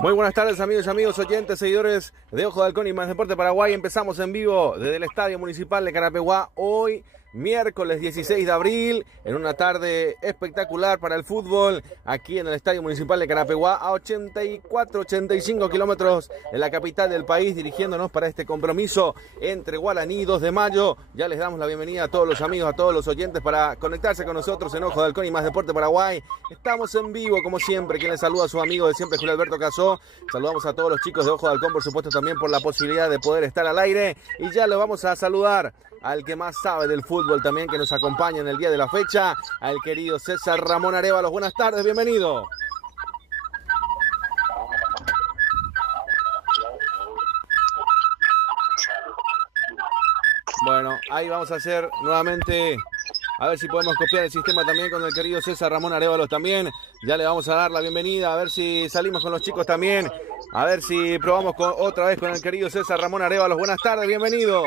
Muy buenas tardes, amigos, oyentes, seguidores de Ojo de Halcón y Más Deporte Paraguay. Empezamos en vivo desde el Estadio Municipal de Carapeguá, hoy miércoles 16 de abril, en una tarde espectacular para el fútbol, aquí en el Estadio Municipal de Carapeguá, a 85 kilómetros de la capital del país, dirigiéndonos para este compromiso entre Guaraní y 2 de mayo. Ya les damos la bienvenida a todos los amigos, a todos los oyentes para conectarse con nosotros en Ojo de Halcón y Más Deporte Paraguay. Estamos en vivo, como siempre. Quien les saluda a su amigo de siempre, Julio Alberto Casó. Saludamos a todos los chicos de Ojo de Halcón, por supuesto, también por la posibilidad de poder estar al aire. Y ya lo vamos a saludar al que más sabe del fútbol también, que nos acompaña en el día de la fecha, al querido César Ramón Arévalos. Buenas tardes, bienvenido. Bueno, ahí vamos a hacer nuevamente, a ver si podemos copiar el sistema también con el querido César Ramón Arévalos también. Ya le vamos a dar la bienvenida, a ver si salimos con los chicos también, a ver si probamos otra vez con el querido César Ramón Arévalos. Buenas tardes, bienvenido.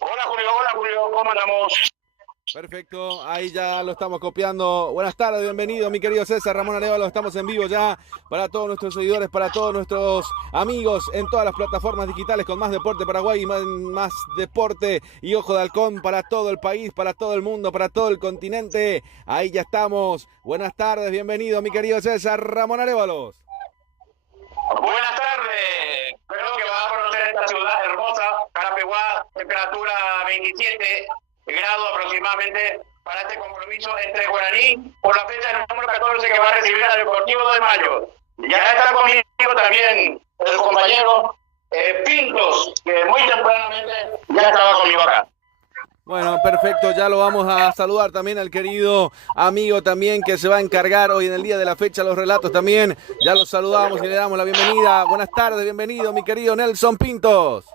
Hola Julio, ¿cómo andamos? Perfecto, ahí ya lo estamos copiando. Buenas tardes, bienvenido mi querido César Ramón Arévalos. Estamos en vivo ya para todos nuestros seguidores, para todos nuestros amigos en todas las plataformas digitales con Más Deporte Paraguay y más Deporte y Ojo de Halcón para todo el país, para todo el mundo, para todo el continente. Ahí ya estamos. Buenas tardes, bienvenido mi querido César Ramón Arévalos. Buenas tardes, creo que va a conocer esta ciudad hermosa, Carapeguá, temperatura 27 grados aproximadamente para este compromiso entre Guaraní por la fecha número 14 que va a recibir al Deportivo 2 de mayo. Ya está conmigo también el compañero Pintos, que muy tempranamente ya estaba conmigo acá. Bueno, perfecto, ya lo vamos a saludar también al querido amigo también que se va a encargar hoy en el día de la fecha los relatos también. Ya lo saludamos y le damos la bienvenida. Buenas tardes, bienvenido mi querido Nelson Pintos.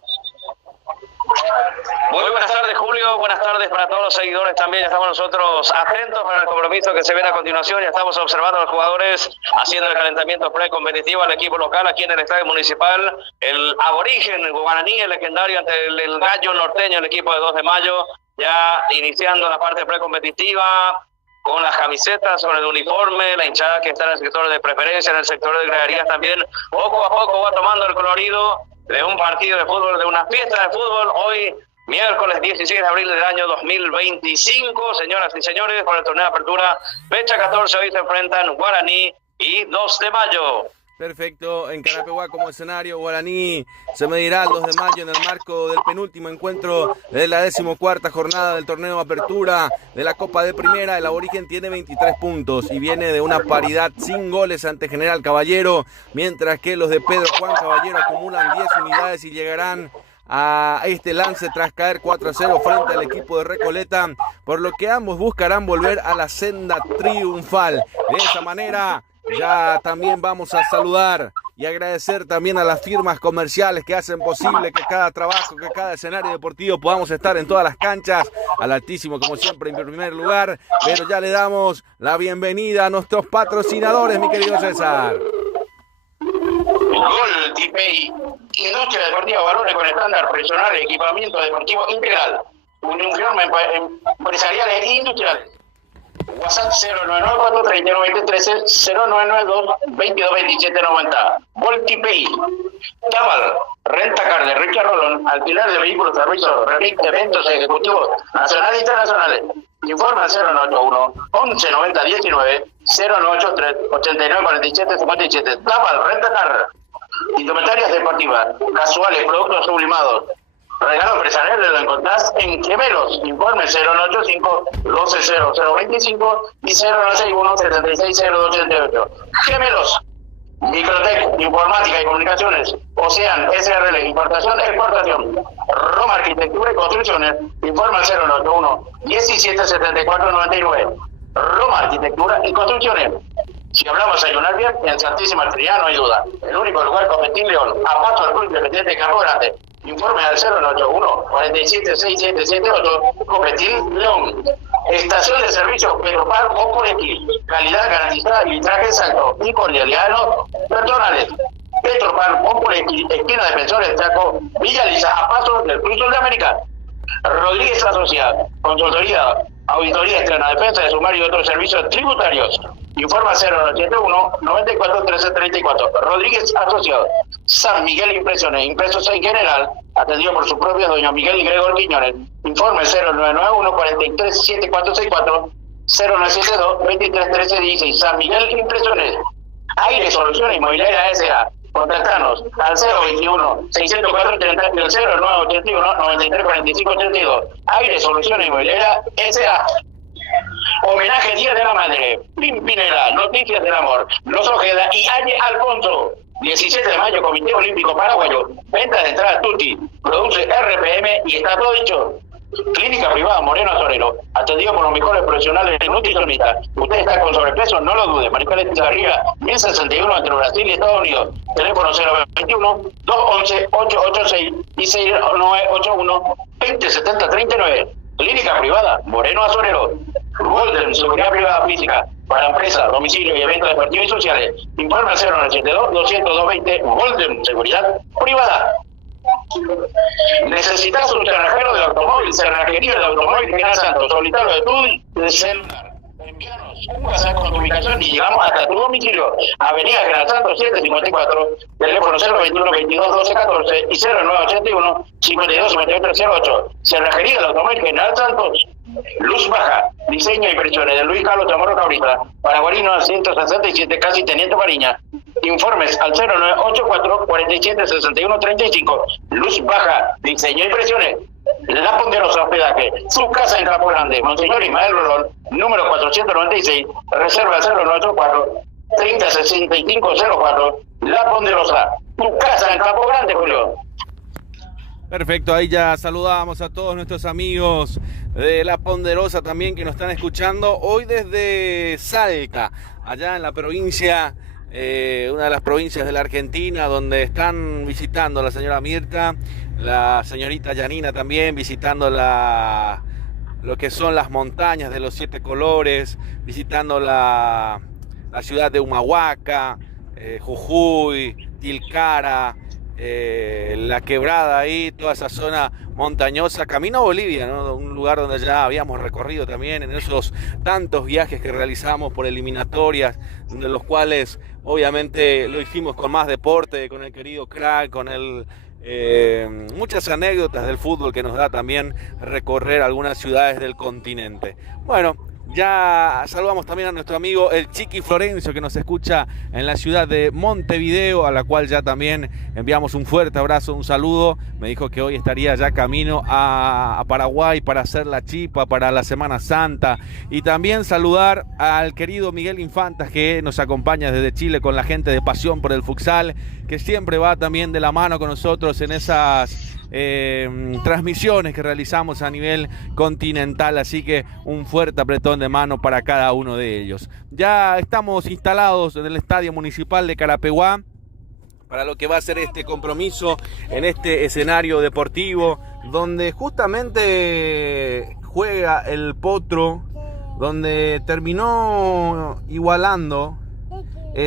Muy buenas tardes Julio, buenas tardes para todos los seguidores también. Estamos nosotros atentos para el compromiso que se viene a continuación. Ya estamos observando a los jugadores haciendo el calentamiento precompetitivo al equipo local aquí en el Estadio Municipal. El aborigen guaraní, el legendario ante el gallo norteño, el equipo de 2 de mayo, ya iniciando la parte precompetitiva con las camisetas, con el uniforme, la hinchada que está en el sector de preferencia, en el sector de graderías también. Poco a poco va tomando el colorido de un partido de fútbol, de una fiesta de fútbol. Hoy, miércoles 16 de abril del año 2025, señoras y señores, por el torneo de apertura, fecha 14, hoy se enfrentan Guaraní y 2 de mayo. Perfecto, en Carapeguá como escenario, Guaraní se medirá el 2 de mayo en el marco del penúltimo encuentro de la 14ª jornada del torneo de apertura de la Copa de Primera. El aborigen tiene 23 puntos y viene de una paridad sin goles ante General Caballero, mientras que los de Pedro Juan Caballero acumulan 10 unidades y llegarán a este lance tras caer 4-0 frente al equipo de Recoleta, por lo que ambos buscarán volver a la senda triunfal. De esa manera ya también vamos a saludar y agradecer también a las firmas comerciales que hacen posible que cada trabajo, que cada escenario deportivo podamos estar en todas las canchas, al Altísimo como siempre en primer lugar, pero ya le damos la bienvenida a nuestros patrocinadores, mi querido César. Gol Tipei, industria deportiva Valores con estándar personal, equipamiento deportivo integral, unión firma empresariales e industriales. WhatsApp 099-430-9013, 0992-222790. Voltipay. Tamal, Renta Car de Richard Rolón, alquiler de vehículos, servicios, remix, eventos ejecutivos nacionales e internacionales. Informa al 0981 11 90 19 0983 89 47 57. Tamal, Renta Car. Indumentarias deportivas, casuales, productos sublimados. Regalo empresarial lo encontrás en Gemelos. Informe 0985 120025 y 0961 760288. Gemelos. Microtec, Informática y Comunicaciones. Ocean, SRL, Importación, Exportación. Roma Arquitectura y Construcciones. Informe 0981 177499. Roma Arquitectura y Construcciones. Si hablamos de ayunar bien, en Santísima Trinidad no hay duda. El único lugar competible a paso al Club Independiente de Campo Grande. Informe al 081 476778. Copetil León. Estación de servicio Pedropar o por X. Calidad garantizada y traje exacto. Y cordialidad personales. Petropar o por X. Esquina Defensores Chaco. Villa Lisa, a paso del Cruz de América. Rodríguez Asociada. Consultoría auditoría externa, defensa de sumario y otros servicios tributarios. Informa 081 94 13 34. Rodríguez Asociados. San Miguel Impresiones, impresos en general, atendido por su propio dueño Miguel y Gregor Quiñones. Informe 0991 43 7464 0972 23 13 16. San Miguel Impresiones. Aire Soluciones Inmobiliarias S.A. Contactanos al 021 604 30 y el 0981 93 45 82. Aire Soluciones Inmobiliarias S.A. Homenaje Día de la Madre, Pimpinela, Noticias del Amor, Los Ojeda y Aye Alfonso. 17 de mayo, Comité Olímpico Paraguayo, venta de entrada Tutti, produce RPM y está todo dicho. Clínica privada Moreno Asorero, atendido por los mejores profesionales nutricionistas. Usted está con sobrepeso, no lo dude. Maricales Garriga, 1061 entre Brasil y Estados Unidos. Teléfono 021 211 886 y 6981 2070 39. Clínica privada Moreno Asorero. Golden, seguridad privada física para empresas, domicilio y eventos deportivos y sociales. Informe al 082 200 20. Golden, seguridad privada. ¿Necesitas un cerrajero del automóvil? Cerrajería del automóvil General Santos. Solicitalo de tu celular. Envíanos un WhatsApp con tu ubicación y llegamos hasta tu domicilio. Avenida General Santos 754, teléfono 021 22 12 14 y 0981 52 58 08. Cerrajería del automóvil General Santos. Luz baja, diseño e impresiones de Luis Carlos Chamorro Cabrita, Paraguarino 167, casi Teniente Mariña. Informes al 0984 47 61 35. Luz baja, diseño e impresiones. La Ponderosa Hospedaje, su casa en Campo Grande, Monseñor Ismael Rolón, número 496, reserva 0984 30 65 04. La Ponderosa, tu casa en Campo Grande, Julio. Perfecto, ahí ya saludamos a todos nuestros amigos de La Ponderosa también que nos están escuchando hoy desde Salta, allá en la provincia, una de las provincias de la Argentina, donde están visitando la señora Mirta, la señorita Yanina también, visitando lo que son las montañas de los 7 colores, visitando la ciudad de Humahuaca, Jujuy, Tilcara, la quebrada ahí, toda esa zona montañosa, camino a Bolivia, ¿no? Un lugar donde ya habíamos recorrido también en esos tantos viajes que realizamos por eliminatorias, de los cuales obviamente lo hicimos con más deporte, con el querido crack, con muchas anécdotas del fútbol que nos da también recorrer algunas ciudades del continente. Bueno, ya saludamos también a nuestro amigo el Chiqui Florencio, que nos escucha en la ciudad de Montevideo, a la cual ya también enviamos un fuerte abrazo, un saludo. Me dijo que hoy estaría ya camino a Paraguay para hacer la chipa para la Semana Santa. Y también saludar al querido Miguel Infantas, que nos acompaña desde Chile con la gente de Pasión por el Futsal, que siempre va también de la mano con nosotros en esas transmisiones que realizamos a nivel continental, así que un fuerte apretón de mano para cada uno de ellos. Ya estamos instalados en el Estadio Municipal de Carapeguá para lo que va a ser este compromiso en este escenario deportivo, donde justamente juega el Potro, donde terminó igualando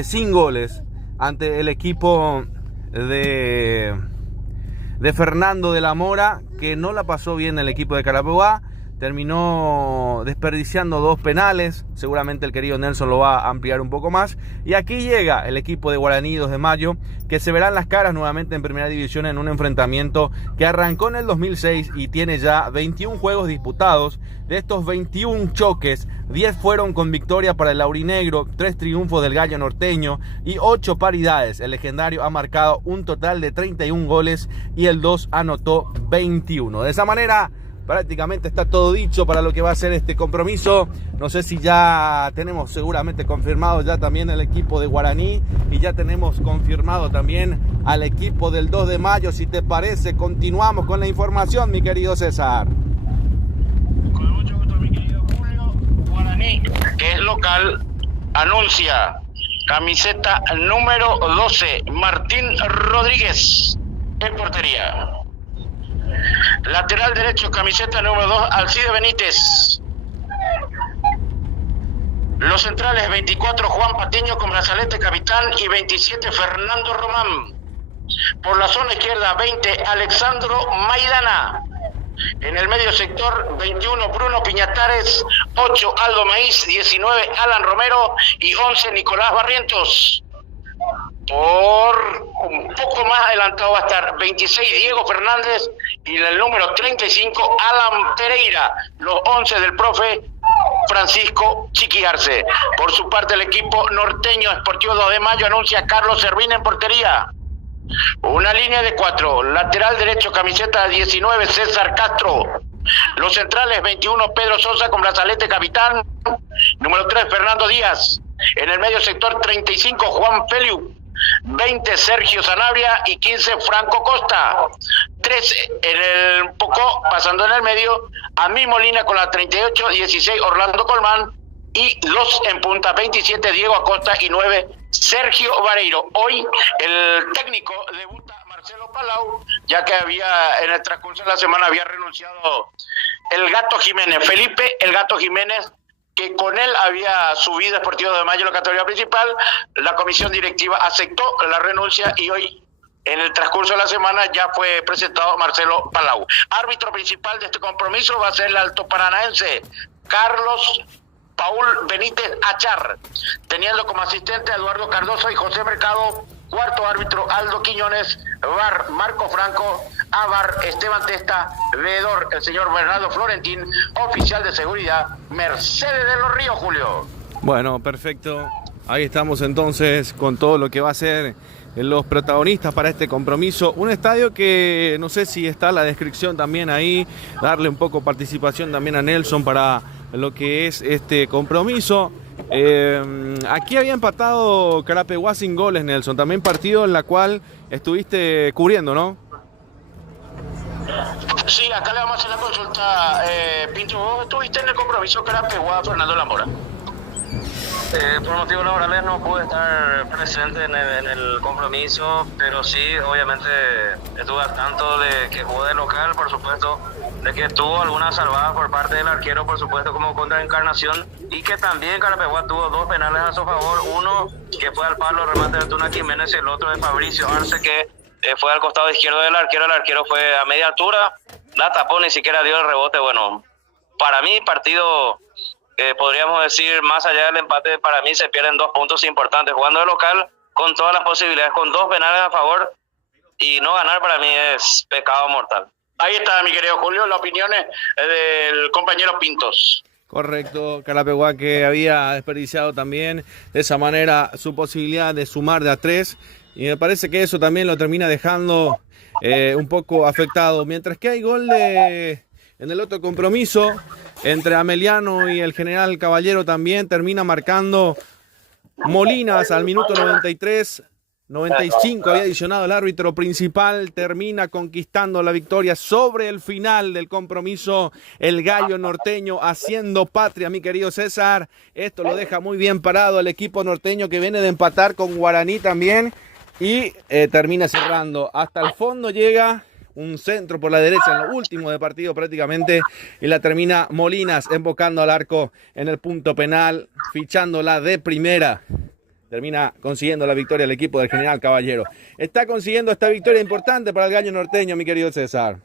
sin goles ante el equipo de Fernando de la Mora, que no la pasó bien el equipo de Carapeguá, terminó desperdiciando 2 penales, seguramente el querido Nelson lo va a ampliar un poco más, y aquí llega el equipo de Guaraní 2 de Mayo, que se verán las caras nuevamente en primera división en un enfrentamiento que arrancó en el 2006 y tiene ya 21 juegos disputados. De estos 21 choques, 10 fueron con victoria para el aurinegro, 3 triunfos del gallo norteño y 8 paridades. El legendario ha marcado un total de 31 goles y el 2 anotó 21. De esa manera prácticamente está todo dicho para lo que va a ser este compromiso. No sé si ya tenemos seguramente confirmado ya también el equipo de Guaraní y ya tenemos confirmado también al equipo del 2 de mayo. Si te parece, continuamos con la información, mi querido César. Con mucho gusto, mi querido Julio. Guaraní, que es local, anuncia camiseta número 12, Martín Rodríguez en portería. Lateral derecho, camiseta número 2, Alcide Benítez. Los centrales, 24, Juan Patiño con brazalete capitán y 27, Fernando Román. Por la zona izquierda, 20, Alexandro Maidana. En el medio sector, 21 Bruno Piñatares, 8 Aldo Maíz, 19 Alan Romero y 11 Nicolás Barrientos. Por un poco más adelantado va a estar 26 Diego Fernández y el número 35 Alan Pereira, los 11 del profe Francisco Chiqui Arce. Por su parte, el equipo norteño Sportivo 2 de Mayo anuncia a Carlos Servín en portería. Una línea de 4, lateral derecho camiseta 19 César Castro. Los centrales 21 Pedro Sosa con brazalete capitán, número 3 Fernando Díaz. En el medio sector 35 Juan Feliu, 20 Sergio Sanabria y 15 Franco Costa. 3 en el poco, pasando en el medio, a mi Molina con la 38, 16 Orlando Colmán y los en punta 27 Diego Acosta y 9 Sergio Vareiro. Hoy el técnico debuta Marcelo Palau, ya que en el transcurso de la semana había renunciado el Gato Jiménez, Felipe el Gato Jiménez, que con él había subido Sportivo de Mayo a la categoría principal. La comisión directiva aceptó la renuncia y hoy, en el transcurso de la semana, ya fue presentado Marcelo Palau. Árbitro principal de este compromiso va a ser el alto paranaense Carlos Paul Benítez Achar, teniendo como asistente a Eduardo Cardoso y José Mercado. Cuarto árbitro Aldo Quiñones, VAR Marco Franco, AVAR Esteban Testa, veedor el señor Bernardo Florentín, oficial de seguridad Mercedes de los Ríos, Julio. Bueno, perfecto. Ahí estamos entonces con todo lo que va a ser los protagonistas para este compromiso. Un estadio que no sé si está la descripción también ahí, darle un poco participación también a Nelson para lo que es este compromiso. Aquí había empatado Carapeguá sin goles, Nelson. También partido en la cual estuviste cubriendo, ¿no? Sí, acá le vamos a hacer la consulta. Pinto, ¿vos estuviste en el compromiso Carapeguá, Fernando Lamora? Por motivos laborales no pude estar presente en el compromiso, pero sí, obviamente estuve al tanto de que jugó de local, por supuesto, de que tuvo algunas salvadas por parte del arquero, por supuesto, como contra Encarnación, y que también Carapeguá tuvo 2 penales a su favor, uno que fue al palo, remate de Tuna Jiménez, y el otro de Fabricio Arce, que fue al costado izquierdo del arquero. El arquero fue a media altura, la tapó, ni siquiera dio el rebote. Bueno, para mí partido... podríamos decir, más allá del empate, para mí se pierden 2 puntos importantes. Jugando de local, con todas las posibilidades, con 2 penales a favor, y no ganar para mí es pecado mortal. Ahí está, mi querido Julio, las opiniones del compañero Pintos. Correcto, Carapeguá que había desperdiciado también de esa manera su posibilidad de sumar de a 3, y me parece que eso también lo termina dejando un poco afectado. Mientras que hay gol en el otro compromiso entre Ameliano y el General Caballero, también termina marcando Molinas al minuto 93, 95 había adicionado el árbitro principal, termina conquistando la victoria sobre el final del compromiso, el gallo norteño haciendo patria, mi querido César. Esto lo deja muy bien parado el equipo norteño, que viene de empatar con Guaraní también, y termina cerrando. Hasta el fondo llega un centro por la derecha en lo último de partido prácticamente, y la termina Molinas embocando al arco en el punto penal, fichándola de primera. Termina consiguiendo la victoria el equipo del General Caballero. Está consiguiendo esta victoria importante para el gallo norteño, mi querido César.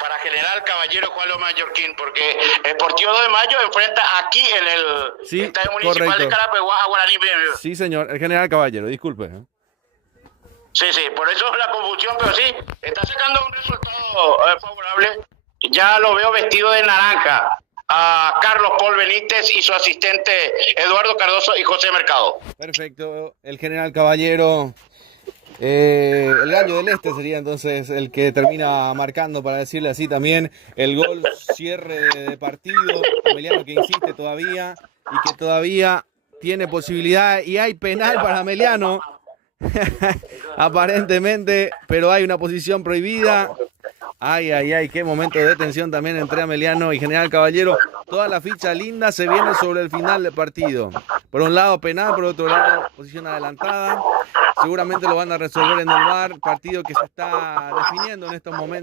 Para General Caballero Juan Lo Mallorquín, porque Sportivo 2 de Mayo enfrenta aquí en el estadio municipal, correcto, de Carapeguá a Guaraní. Sí, señor, el General Caballero, disculpe. Sí, por eso es la confusión, pero sí, está sacando un resultado favorable. Ya lo veo vestido de naranja a Carlos Paul Benítez y su asistente Eduardo Cardoso y José Mercado. Perfecto, el General Caballero, el gallo del este sería entonces el que termina marcando, para decirle así también, el gol cierre de partido. Ameliano que insiste todavía y que todavía tiene posibilidad, y hay penal para Ameliano. Aparentemente, pero hay una posición prohibida. Ay, qué momento de tensión también entre Ameliano y General Caballero. Toda la ficha linda se viene sobre el final del partido. Por un lado penal, por otro lado posición adelantada. Seguramente lo van a resolver en el VAR, partido que se está definiendo en estos momentos.